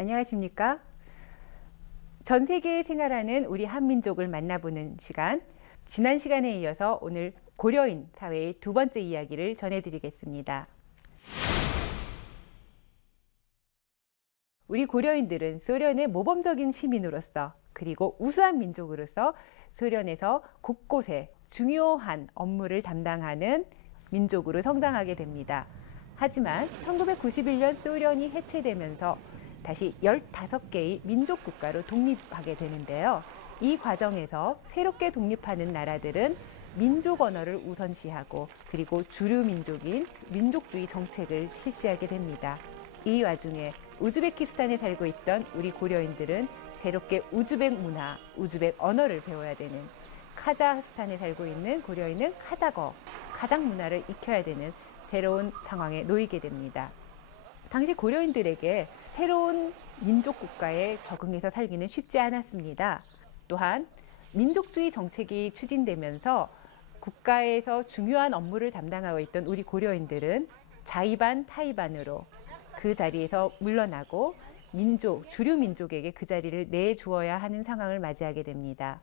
안녕하십니까? 전 세계에 생활하는 우리 한민족을 만나보는 시간. 지난 시간에 이어서 오늘 고려인 사회의 두 번째 이야기를 전해드리겠습니다. 우리 고려인들은 소련의 모범적인 시민으로서 그리고 우수한 민족으로서 소련에서 곳곳에 중요한 업무를 담당하는 민족으로 성장하게 됩니다. 하지만 1991년 소련이 해체되면서 다시 15개의 민족 국가로 독립하게 되는데요. 이 과정에서 새롭게 독립하는 나라들은 민족 언어를 우선시하고 그리고 주류 민족인 민족주의 정책을 실시하게 됩니다. 이 와중에 우즈베키스탄에 살고 있던 우리 고려인들은 새롭게 우즈벡 문화, 우즈벡 언어를 배워야 되는, 카자흐스탄에 살고 있는 고려인은 카자거, 카작 문화를 익혀야 되는 새로운 상황에 놓이게 됩니다. 당시 고려인들에게 새로운 민족 국가에 적응해서 살기는 쉽지 않았습니다. 또한 민족주의 정책이 추진되면서 국가에서 중요한 업무를 담당하고 있던 우리 고려인들은 자의반 타의반으로 그 자리에서 물러나고 주류 민족에게 그 자리를 내주어야 하는 상황을 맞이하게 됩니다.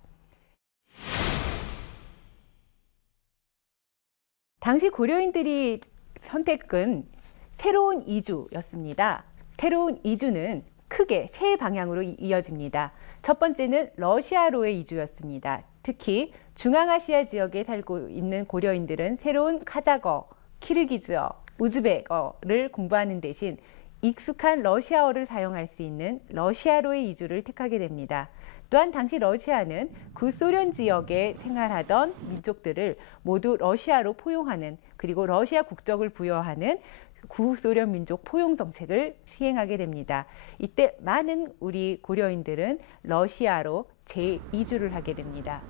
당시 고려인들이 선택은 새로운 이주였습니다. 새로운 이주는 크게 세 방향으로 이어집니다. 첫 번째는 러시아로의 이주였습니다. 특히 중앙아시아 지역에 살고 있는 고려인들은 새로운 카자거, 키르기즈어, 우즈베거를 공부하는 대신 익숙한 러시아어를 사용할 수 있는 러시아로의 이주를 택하게 됩니다. 또한 당시 러시아는 구소련 지역에 생활하던 민족들을 모두 러시아로 포용하는, 그리고 러시아 국적을 부여하는 구소련 민족 포용 정책을 시행하게 됩니다. 이때 많은 우리 고려인들은 러시아로 재이주를 하게 됩니다.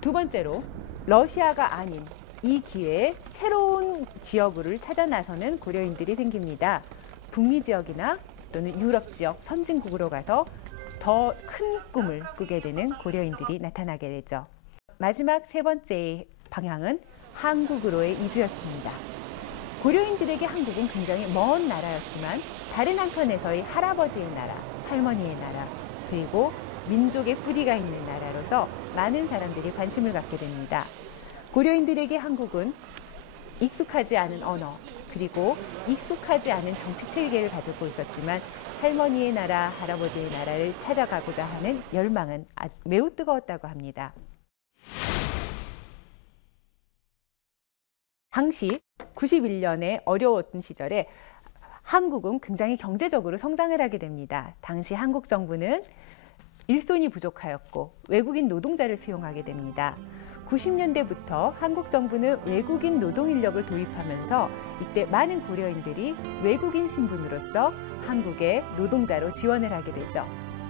두 번째로 러시아가 아닌 이 기회에 새로운 지역을 찾아 나서는 고려인들이 생깁니다. 북미 지역이나 또는 유럽 지역 선진국으로 가서 더 큰 꿈을 꾸게 되는 고려인들이 나타나게 되죠. 마지막 세 번째 방향은 한국으로의 이주였습니다. 고려인들에게 한국은 굉장히 먼 나라였지만 다른 한편에서의 할아버지의 나라, 할머니의 나라, 그리고 민족의 뿌리가 있는 나라로서 많은 사람들이 관심을 갖게 됩니다. 고려인들에게 한국은 익숙하지 않은 언어, 그리고 익숙하지 않은 정치 체계를 가지고 있었지만 할머니의 나라, 할아버지의 나라를 찾아가고자 하는 열망은 매우 뜨거웠다고 합니다. 당시 91년에 어려웠던 시절에 한국은 굉장히 경제적으로 성장을 하게 됩니다. 당시 한국 정부는 일손이 부족하였고 외국인 노동자를 수용하게 됩니다. 90년대부터 한국 정부는 외국인 노동 인력을 도입하면서 이때 많은 고려인들이 외국인 신분으로서 한국의 노동자로 지원을 하게 되죠.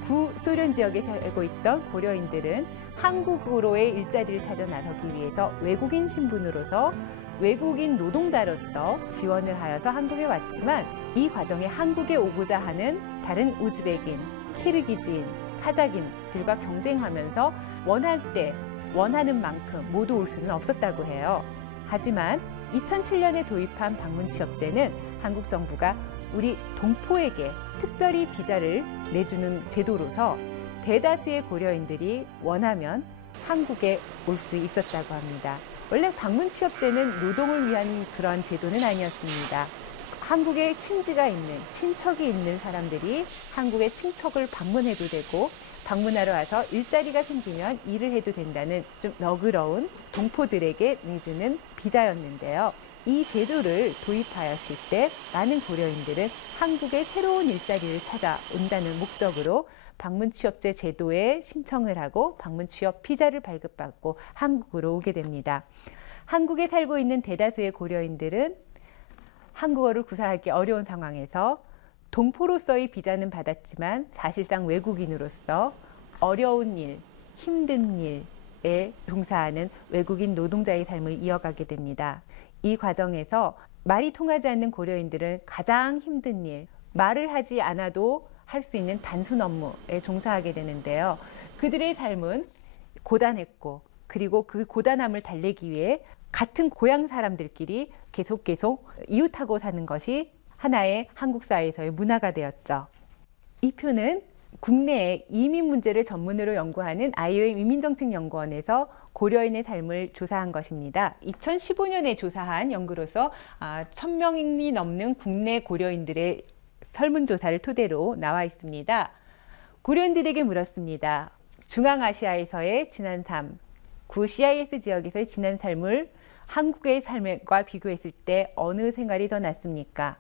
구소련 지역에 살고 있던 고려인들은 한국으로의 일자리를 찾아 나서기 위해서 외국인 신분으로서 외국인 노동자로서 지원을 하여서 한국에 왔지만 이 과정에 한국에 오고자 하는 다른 우즈벡인, 키르기즈인, 카자긴들과 경쟁하면서 원할 때 원하는 만큼 모두 올 수는 없었다고 해요. 하지만 2007년에 도입한 방문취업제는 한국 정부가 우리 동포에게 특별히 비자를 내주는 제도로서 대다수의 고려인들이 원하면 한국에 올 수 있었다고 합니다. 원래 방문취업제는 노동을 위한 그런 제도는 아니었습니다. 한국에 친지가 있는, 친척이 있는 사람들이 한국의 친척을 방문해도 되고 방문하러 와서 일자리가 생기면 일을 해도 된다는 좀 너그러운 동포들에게 내주는 비자였는데요. 이 제도를 도입하였을 때 많은 고려인들은 한국의 새로운 일자리를 찾아온다는 목적으로 방문취업제 제도에 신청을 하고 방문취업 비자를 발급받고 한국으로 오게 됩니다. 한국에 살고 있는 대다수의 고려인들은 한국어를 구사하기 어려운 상황에서 동포로서의 비자는 받았지만 사실상 외국인으로서 어려운 일, 힘든 일에 종사하는 외국인 노동자의 삶을 이어가게 됩니다. 이 과정에서 말이 통하지 않는 고려인들은 가장 힘든 일, 말을 하지 않아도 할 수 있는 단순 업무에 종사하게 되는데요. 그들의 삶은 고단했고 그리고 그 고단함을 달래기 위해 같은 고향 사람들끼리 계속 이웃하고 사는 것이 하나의 한국 사회에서의 문화가 되었죠. 이 표는 국내의 이민 문제를 전문으로 연구하는 IOM 이민정책연구원에서 고려인의 삶을 조사한 것입니다. 2015년에 조사한 연구로서 1,000명이 넘는 국내 고려인들의 설문조사를 토대로 나와 있습니다. 고려인들에게 물었습니다. 중앙아시아에서의 지난 삶, 구 CIS 지역에서의 지난 삶을 한국의 삶과 비교했을 때 어느 생활이 더 낫습니까?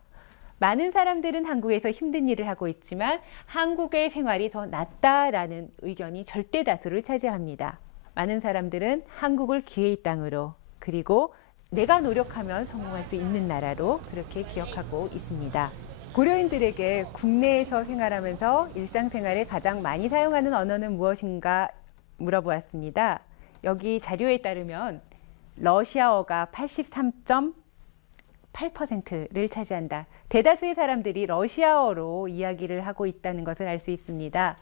많은 사람들은 한국에서 힘든 일을 하고 있지만 한국의 생활이 더 낫다라는 의견이 절대 다수를 차지합니다. 많은 사람들은 한국을 기회의 땅으로, 그리고 내가 노력하면 성공할 수 있는 나라로 그렇게 기억하고 있습니다. 고려인들에게 국내에서 생활하면서 일상생활에 가장 많이 사용하는 언어는 무엇인가 물어보았습니다. 여기 자료에 따르면 러시아어가 83.8%를 차지한다. 대다수의 사람들이 러시아어로 이야기를 하고 있다는 것을 알 수 있습니다.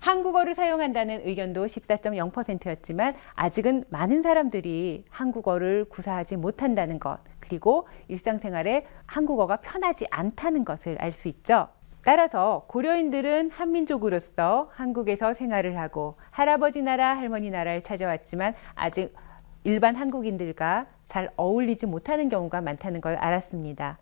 한국어를 사용한다는 의견도 14.0%였지만 아직은 많은 사람들이 한국어를 구사하지 못한다는 것, 그리고 일상생활에 한국어가 편하지 않다는 것을 알 수 있죠. 따라서 고려인들은 한민족으로서 한국에서 생활을 하고 할아버지 나라, 할머니 나라를 찾아왔지만 아직 일반 한국인들과 잘 어울리지 못하는 경우가 많다는 걸 알았습니다.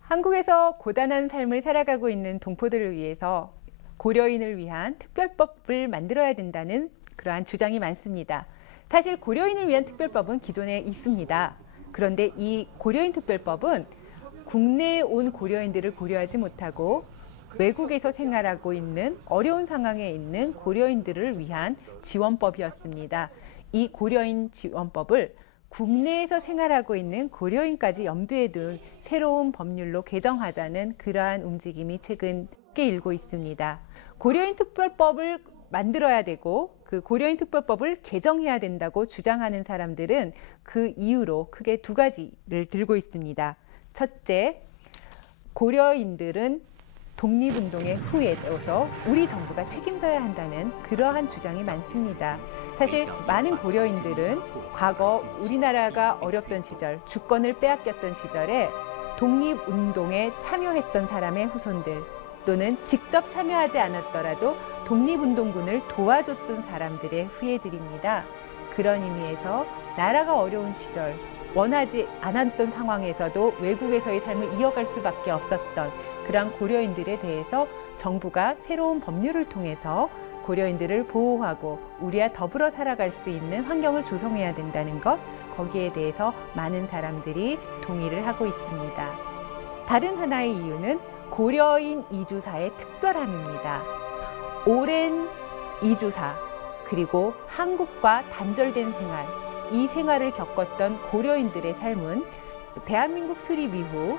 한국에서 고단한 삶을 살아가고 있는 동포들을 위해서 고려인을 위한 특별법을 만들어야 된다는 그러한 주장이 많습니다. 사실 고려인을 위한 특별법은 기존에 있습니다. 그런데 이 고려인 특별법은 국내에 온 고려인들을 고려하지 못하고 외국에서 생활하고 있는 어려운 상황에 있는 고려인들을 위한 지원법이었습니다. 이 고려인 지원법을 국내에서 생활하고 있는 고려인까지 염두에 둔 새로운 법률로 개정하자는 그러한 움직임이 최근 꽤 일고 있습니다. 고려인 특별법을 만들어야 되고 그 고려인 특별법을 개정해야 된다고 주장하는 사람들은 그 이유로 크게 두 가지를 들고 있습니다. 첫째, 고려인들은 독립운동의 후예여서 우리 정부가 책임져야 한다는 그러한 주장이 많습니다. 사실 많은 고려인들은 과거 우리나라가 어렵던 시절, 주권을 빼앗겼던 시절에 독립운동에 참여했던 사람의 후손들, 또는 직접 참여하지 않았더라도 독립운동군을 도와줬던 사람들의 후예들입니다. 그런 의미에서 나라가 어려운 시절, 원하지 않았던 상황에서도 외국에서의 삶을 이어갈 수밖에 없었던 그런 고려인들에 대해서 정부가 새로운 법률을 통해서 고려인들을 보호하고 우리와 더불어 살아갈 수 있는 환경을 조성해야 된다는 것, 거기에 대해서 많은 사람들이 동의를 하고 있습니다. 다른 하나의 이유는 고려인 이주사의 특별함입니다. 오랜 이주사, 그리고 한국과 단절된 생활, 이 생활을 겪었던 고려인들의 삶은 대한민국 수립 이후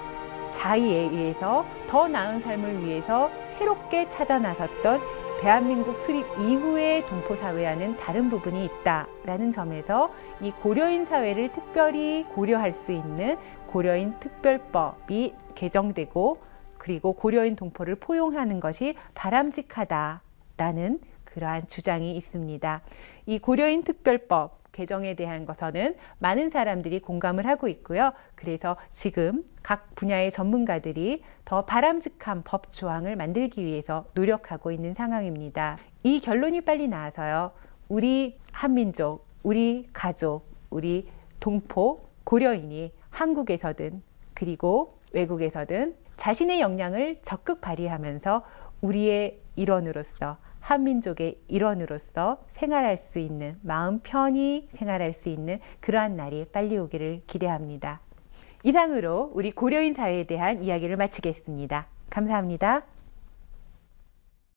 자의에 의해서 더 나은 삶을 위해서 새롭게 찾아 나섰던 대한민국 수립 이후의 동포사회와는 다른 부분이 있다라는 점에서 이 고려인 사회를 특별히 고려할 수 있는 고려인 특별법이 개정되고 그리고 고려인 동포를 포용하는 것이 바람직하다라는 그러한 주장이 있습니다. 이 고려인 특별법 개정에 대한 것은 많은 사람들이 공감을 하고 있고요. 그래서 지금 각 분야의 전문가들이 더 바람직한 법 조항을 만들기 위해서 노력하고 있는 상황입니다. 이 결론이 빨리 나와서요. 우리 한민족, 우리 가족, 우리 동포, 고려인이 한국에서든 그리고 외국에서든 자신의 역량을 적극 발휘하면서 우리의 일원으로서 한민족의 일원으로서 생활할 수 있는, 마음 편히 생활할 수 있는 그러한 날이 빨리 오기를 기대합니다. 이상으로 우리 고려인 사회에 대한 이야기를 마치겠습니다. 감사합니다.